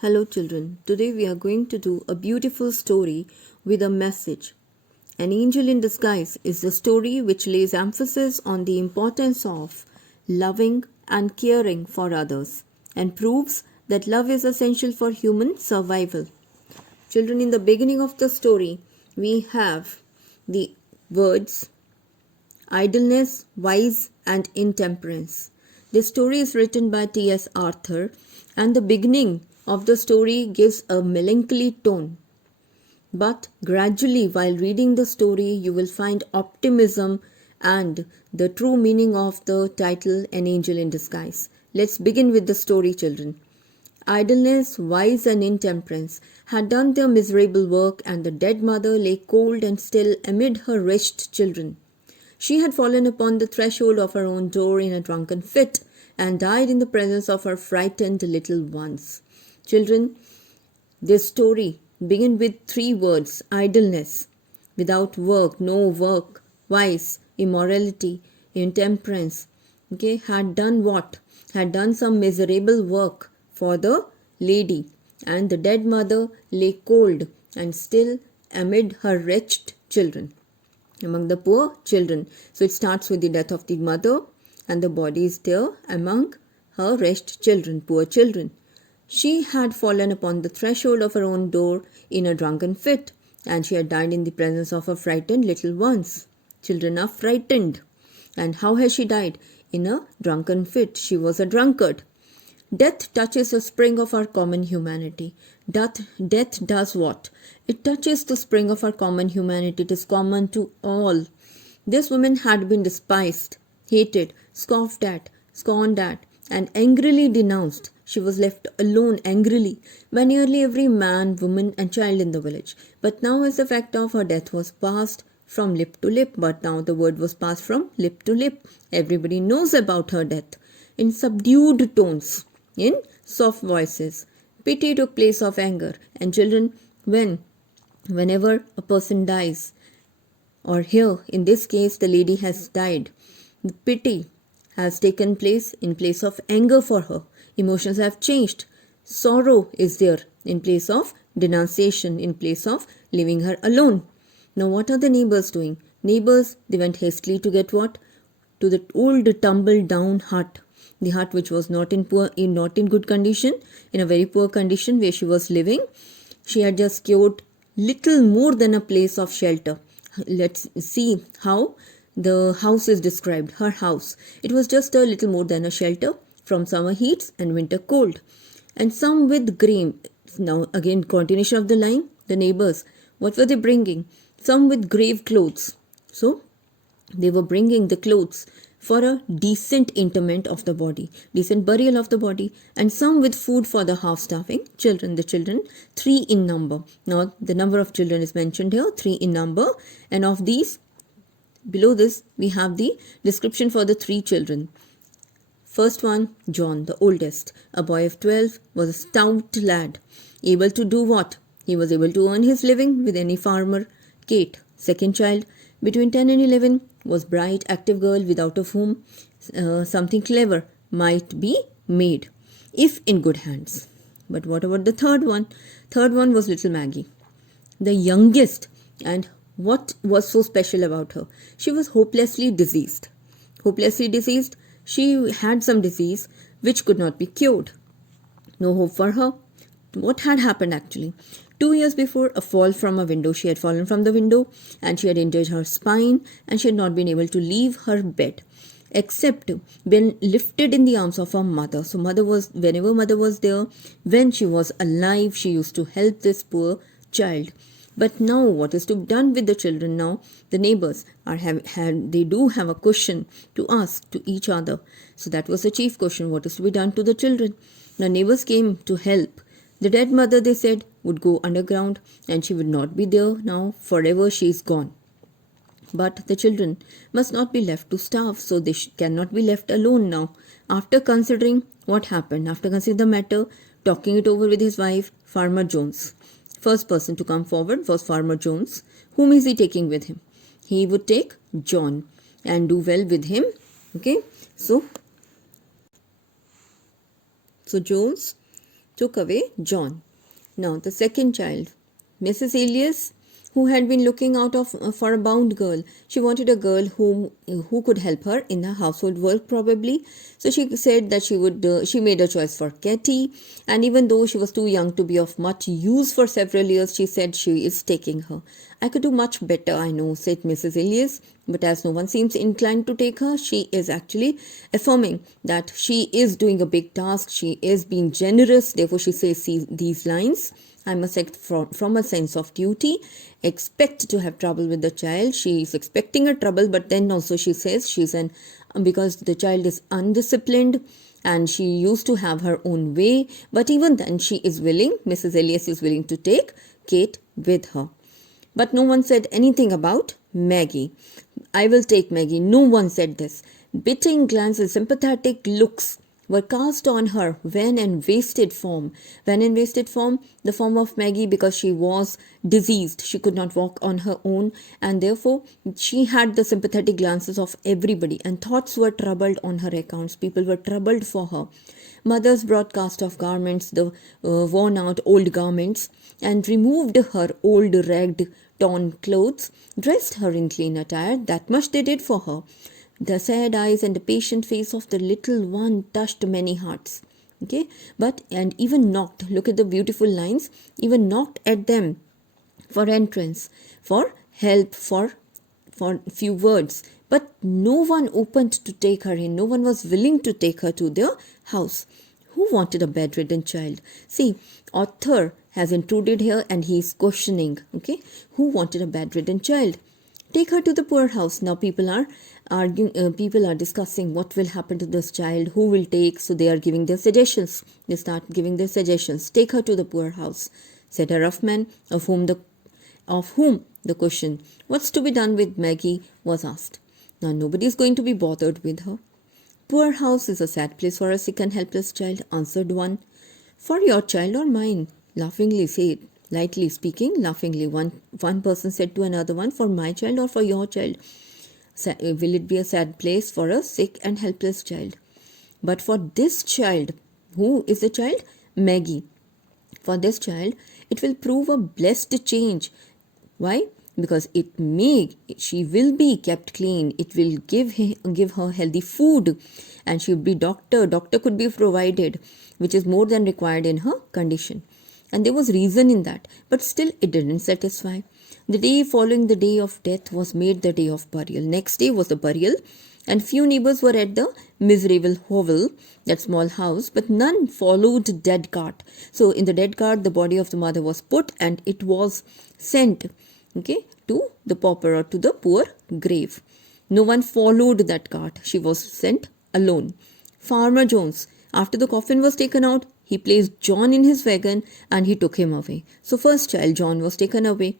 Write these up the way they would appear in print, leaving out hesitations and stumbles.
Hello children, today we are going to do a beautiful story with a message. An Angel in Disguise is the story which lays emphasis on the importance of loving and caring for others and proves that love is essential for human survival. Children, in the beginning of the story, we have the words idleness, vice, and intemperance. This story is written by T.S. Arthur, and the beginning of the story gives a melancholy tone. But gradually, while reading the story, you will find optimism and the true meaning of the title, An Angel in Disguise. Let's begin with the story, children. Idleness, vice, and intemperance had done their miserable work, and the dead mother lay cold and still amid her wretched children. She had fallen upon the threshold of her own door in a drunken fit, and died in the presence of her frightened little ones. Children, this story begins with three words: idleness, without work, no work; vice, immorality; intemperance. Had done what? Had done some miserable work for the lady, and the dead mother lay cold and still amid her wretched children, among the poor children. So it starts with the death of the mother, and the body is there among her wretched children, poor children. She had fallen upon the threshold of her own door in a drunken fit, and she had died in the presence of her frightened little ones. Children are frightened. And how has she died? In a drunken fit. She was a drunkard. Death touches the spring of our common humanity. Death does what? It touches the spring of our common humanity. It is common to all. This woman had been despised, hated, scoffed at, scorned at, and angrily denounced. She was left alone angrily by nearly every man, woman, and child in the village. But now, as the fact of her death was passed from lip to lip, everybody knows about her death. In subdued tones, in soft voices, pity took place of anger. And children, whenever a person dies, or here in this case the lady has died, the pity has taken place in place of anger for her. Emotions have changed. Sorrow is there in place of denunciation, in place of leaving her alone. Now what are the neighbors doing? Neighbors, they went hastily to get what? To the old tumbled down hut. The hut which was not in good condition, in a very poor condition where she was living. She had just secured little more than a place of shelter. Let's see how the house is described. Her house. It was just a little more than a shelter from summer heats and winter cold. And some with grain. Now again, continuation of the line. The neighbors, what were they bringing? Some with grave clothes. So they were bringing the clothes for a decent interment of the body, decent burial of the body, and some with food for the half-starving children. The children, 3 in number. Now the number of children is mentioned here, 3 in number, and of these, below this, we have the description for the 3 children. First one, John, the oldest, a boy of 12, was a stout lad, able to do what? He was able to earn his living with any farmer. Kate, second child, between 10 and 11, was bright, active girl without of whom something clever might be made, if in good hands. But what about the third one? Third one was little Maggie, the youngest. And what was so special about her? She was hopelessly diseased. Hopelessly diseased. She had some disease which could not be cured. No hope for her. What had happened actually? 2 years before, a fall from a window. She had fallen from the window and she had injured her spine, and she had not been able to leave her bed except when lifted in the arms of her mother. So whenever mother was there, when she was alive, she used to help this poor child. But now what is to be done with the children now? The neighbors they do have a question to ask to each other. So that was the chief question. What is to be done to the children? The neighbors came to help. The dead mother, they said, would go underground and she would not be there now. Forever she is gone. But the children must not be left to starve, so they cannot be left alone now. After considering what happened, after considering the matter, talking it over with his wife, Farmer Jones. First person to come forward was Farmer Jones. Whom is he taking with him? He would take John and do well with him. Okay, so So Jones took away John. Now the second child, Mrs. Elias, who had been looking out for a bound girl. She wanted a girl who could help her in the household work probably. So she said that she made a choice for Katie, and even though she was too young to be of much use for several years, she said she is taking her. I could do much better, I know, said Mrs. Elias, but as no one seems inclined to take her, she is actually affirming that she is doing a big task, she is being generous, therefore she says these lines. I must act from a sense of duty, expect to have trouble with the child. She is expecting a trouble, but then also she says because the child is undisciplined and she used to have her own way, but even then she is willing, Mrs. Elias is willing to take Kate with her. But no one said anything about Maggie. I will take Maggie. No one said this. Pitying glances, sympathetic looks were cast on her when in wasted form. When in wasted form, the form of Maggie, because she was diseased. She could not walk on her own, and therefore she had the sympathetic glances of everybody, and thoughts were troubled on her accounts. People were troubled for her. Mothers brought cast off garments, the worn out old garments, and removed her old ragged torn clothes, dressed her in clean attire. That much they did for her. The sad eyes and the patient face of the little one touched many hearts. Okay, and even knocked, look at the beautiful lines, even knocked at them for entrance, for help, for few words. But no one opened to take her in. No one was willing to take her to their house. Who wanted a bedridden child? See, author has intruded here and he is questioning. Okay, who wanted a bedridden child? Take her to the poorhouse. Now people are arguing, people are discussing what will happen to this child, who will take. So they are giving their suggestions. They start giving their suggestions. Take her to the poorhouse, said a rough man, of whom the question, what's to be done with Maggie, was asked. Now nobody is going to be bothered with her. Poorhouse is a sad place for a sick and helpless child, answered one. For your child or mine? Laughingly said. Lightly speaking, laughingly, one person said to another one, for my child or for your child? Will it be a sad place for a sick and helpless child? But for this child, who is the child? Maggie. For this child, it will prove a blessed change. Why? Because she will be kept clean. It will give her healthy food, and she will be doctor. Doctor could be provided, which is more than required in her condition. And there was reason in that, but still it didn't satisfy. The day following the day of death was made the day of burial. Next day was the burial, and few neighbors were at the miserable hovel, that small house, but none followed dead cart. So in the dead cart, the body of the mother was put, and it was sent, to the pauper or to the poor grave. No one followed that cart. She was sent alone. Farmer Jones, after the coffin was taken out, he placed John in his wagon and he took him away. So first child, John, was taken away,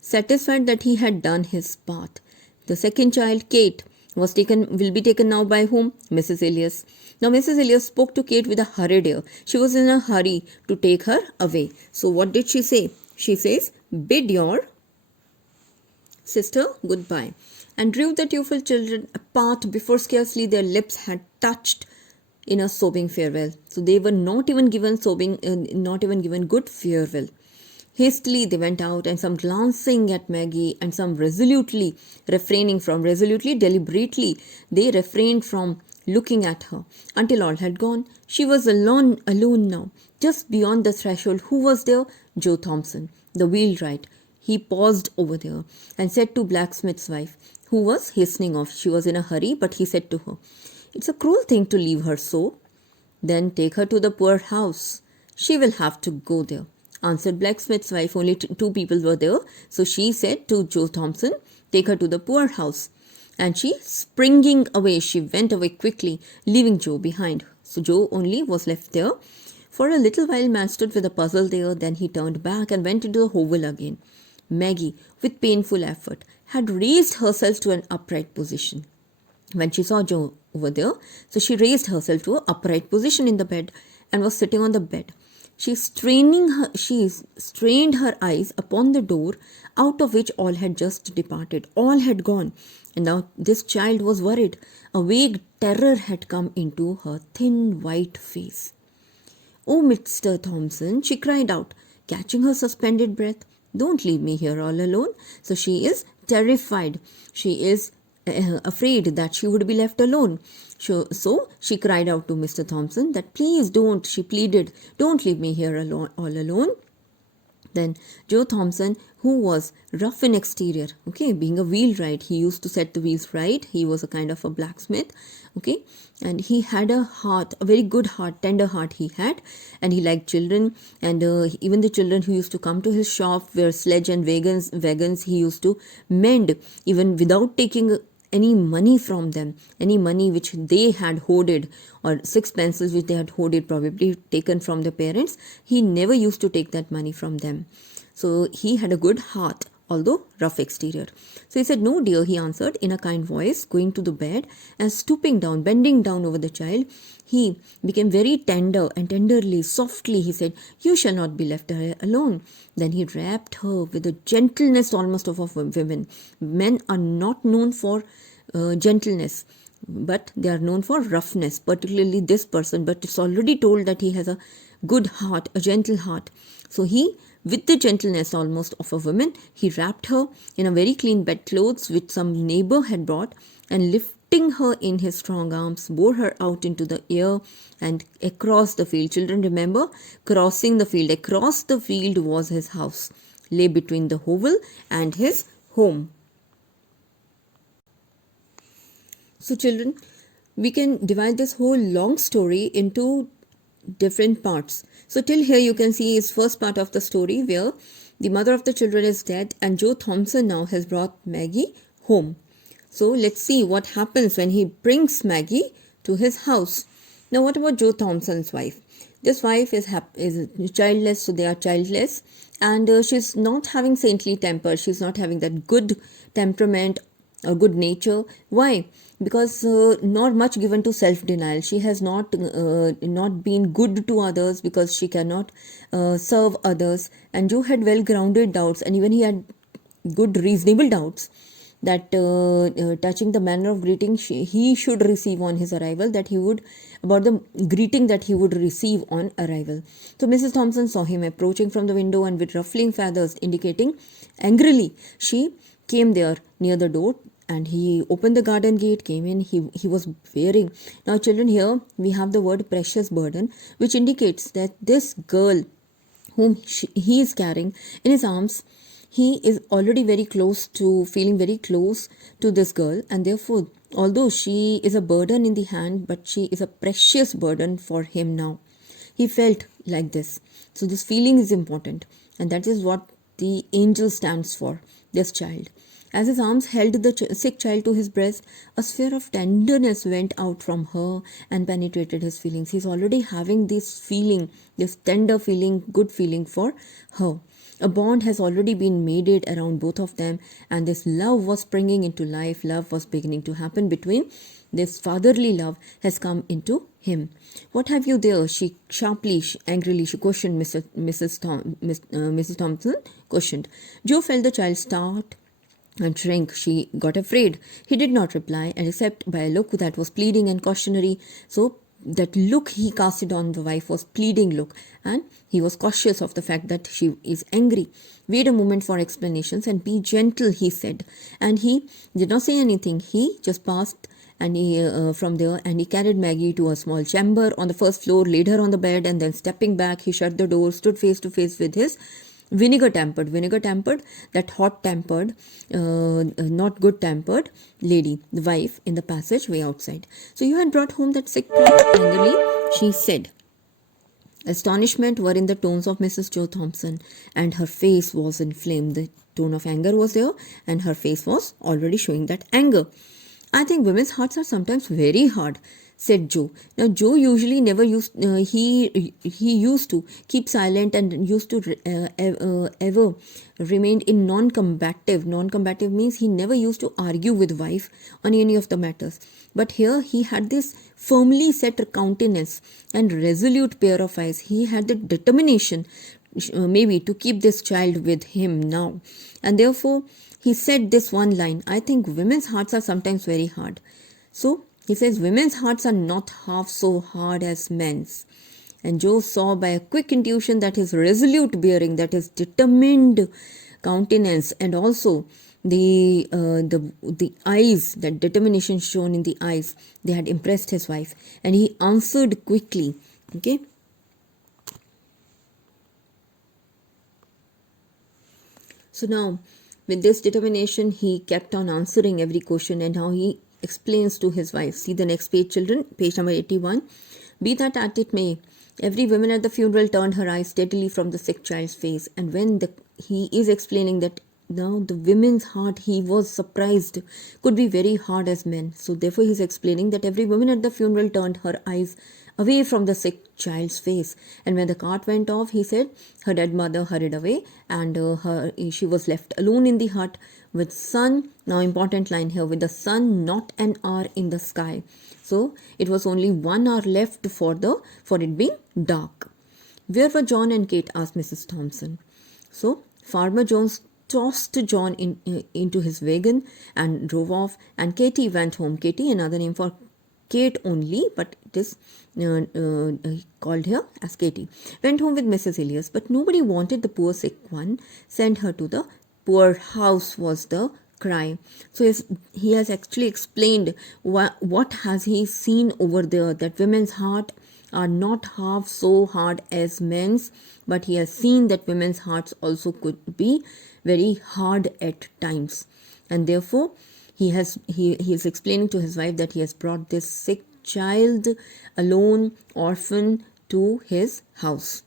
satisfied that he had done his part. The second child, Kate, will be taken now by whom? Mrs. Elias. Now Mrs. Elias spoke to Kate with a hurried air. She was in a hurry to take her away. So what did she say? She says, bid your sister goodbye, and drew the tearful children apart before scarcely their lips had touched in a sobbing farewell. So they were not even given good farewell. Hastily they went out, and some glancing at Maggie, and some deliberately they refrained from looking at her, until all had gone. She was alone now. Just beyond the threshold, who was there? Joe Thompson, the wheelwright. He paused over there and said to blacksmith's wife, who was hastening off. She was in a hurry, but he said to her, it's a cruel thing to leave her so. Then take her to the poorhouse. She will have to go there, answered blacksmith's wife. Only two people were there. So she said to Joe Thompson, take her to the poorhouse. And springing away, she went away quickly, leaving Joe behind. So Joe only was left there. For a little while man stood with a puzzle there. Then he turned back and went into the hovel again. Maggie, with painful effort, had raised herself to an upright position. When she saw Joe over there, so she raised herself to an upright position in the bed and was sitting on the bed. She strained her eyes upon the door, out of which all had just departed. All had gone. And now this child was worried. A vague terror had come into her thin white face. "Oh, Mr. Thompson," she cried out, catching her suspended breath, "don't leave me here all alone." So she is terrified. She is afraid that she would be left alone. So she cried out to Mr. Thompson that please don't, she pleaded, "don't leave me here alone, all alone." Then Joe Thompson, who was rough in exterior, okay, being a wheelwright, he used to set the wheels right. He was a kind of a blacksmith, okay, and he had a heart, a very good heart, tender heart he had, and he liked children, and even the children who used to come to his shop were sledge and wagons he used to mend, even without taking any money from them, any money which they had hoarded, or sixpences which they had hoarded, probably taken from their parents. He never used to take that money from them. So he had a good heart, although rough exterior. So he said, "No, dear," he answered in a kind voice, going to the bed and stooping down, bending down over the child. He became very tender, and tenderly, softly, he said, "You shall not be left alone." Then he wrapped her with the gentleness almost of women. Men are not known for gentleness, but they are known for roughness, particularly this person. But it's already told that he has a good heart, a gentle heart. So he, with the gentleness almost of a woman, he wrapped her in a very clean bedclothes which some neighbor had brought, and lifting her in his strong arms, bore her out into the air and across the field. Children, remember, crossing the field. Across the field was his house, lay between the hovel and his home. So children, we can divide this whole long story into different parts. So till here you can see is first part of the story where the mother of the children is dead and Joe Thompson now has brought Maggie home. So let's see what happens when he brings Maggie to his house. Now what about Joe Thompson's wife? This wife is childless, so they are childless, and she's not having saintly temper. She's not having that good temperament or good nature. Why? Because not much given to self-denial. She has not been good to others because she cannot serve others. And Joe had well-grounded doubts, and even he had good reasonable doubts that touching the manner of greeting he should receive on his arrival, about the greeting that he would receive on arrival. So Mrs. Thompson saw him approaching from the window, and with ruffling feathers indicating angrily, she came there near the door, and he opened the garden gate, came in. He was wearing, now children, here we have the word precious burden, which indicates that this girl whom he is carrying in his arms, he is already feeling very close to this girl, and therefore, although she is a burden in the hand, but she is a precious burden for him now. He felt like this. So this feeling is important, and that is what the angel stands for, this child. As his arms held the sick child to his breast, a sphere of tenderness went out from her and penetrated his feelings. He's already having this feeling, this tender feeling, good feeling for her. A bond has already been made around both of them, and this love was springing into life. Love was beginning to happen between. This fatherly love has come into him. "What have you there?" she sharply, angrily, she questioned. Mrs. Thompson questioned. Joe felt the child start and shrink. She got afraid. He did not reply, and except by a look that was pleading and cautionary. So that look he casted on the wife was pleading look, and he was cautious of the fact that she is angry. "Wait a moment for explanations and be gentle," he said. And he did not say anything. He just passed and from there, and he carried Maggie to a small chamber on the first floor, laid her on the bed, and then stepping back, he shut the door, stood face to face with his vinegar tempered, that hot tempered, not good tempered lady, the wife, in the passageway outside. "So you had brought home that sick child?" Angrily she said. Astonishment were in the tones of Mrs. Joe Thompson, and her face was inflamed. The tone of anger was there, and her face was already showing that anger. "I think women's hearts are sometimes very hard," said Joe. Now Joe usually never used, he used to keep silent and used to ever remained in non-combative. Non-combative means he never used to argue with wife on any of the matters. But here he had this firmly set countenance and resolute pair of eyes. He had the determination maybe to keep this child with him now. And therefore he said this one line, "I think women's hearts are sometimes very hard." So he says women's hearts are not half so hard as men's. And Joe saw by a quick intuition that his resolute bearing, that his determined countenance, and also the eyes, that determination shown in the eyes, they had impressed his wife, and he answered quickly. Okay. So now, with this determination, he kept on answering every question, and now he explains to his wife. See the next page, children, page number 81. Be that as it may, every woman at the funeral turned her eyes steadily from the sick child's face, and when he is explaining that now the women's heart, he was surprised, could be very hard as men. So therefore he is explaining that every woman at the funeral turned her eyes away from the sick child's face, and when the cart went off, he said, her dead mother hurried away, and she was left alone in the hut with sun. Now important line here, with the sun not an hour in the sky. So it was only 1 hour left for it being dark. Where were John and Kate? Asked Mrs. Thompson. So Farmer Jones tossed John into his wagon and drove off, and Katie went home. Katie, another name for Kate only, but it is called here as Katie, went home with Mrs. Ilias, but nobody wanted the poor sick one. Send her to the poor house was the cry. So he has actually explained what has he seen over there, that women's heart are not half so hard as men's, but he has seen that women's hearts also could be very hard at times, and therefore he is explaining to his wife that he has brought this sick child, alone, orphan, to his house.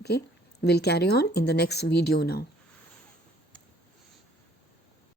Okay, we'll carry on in the next video now.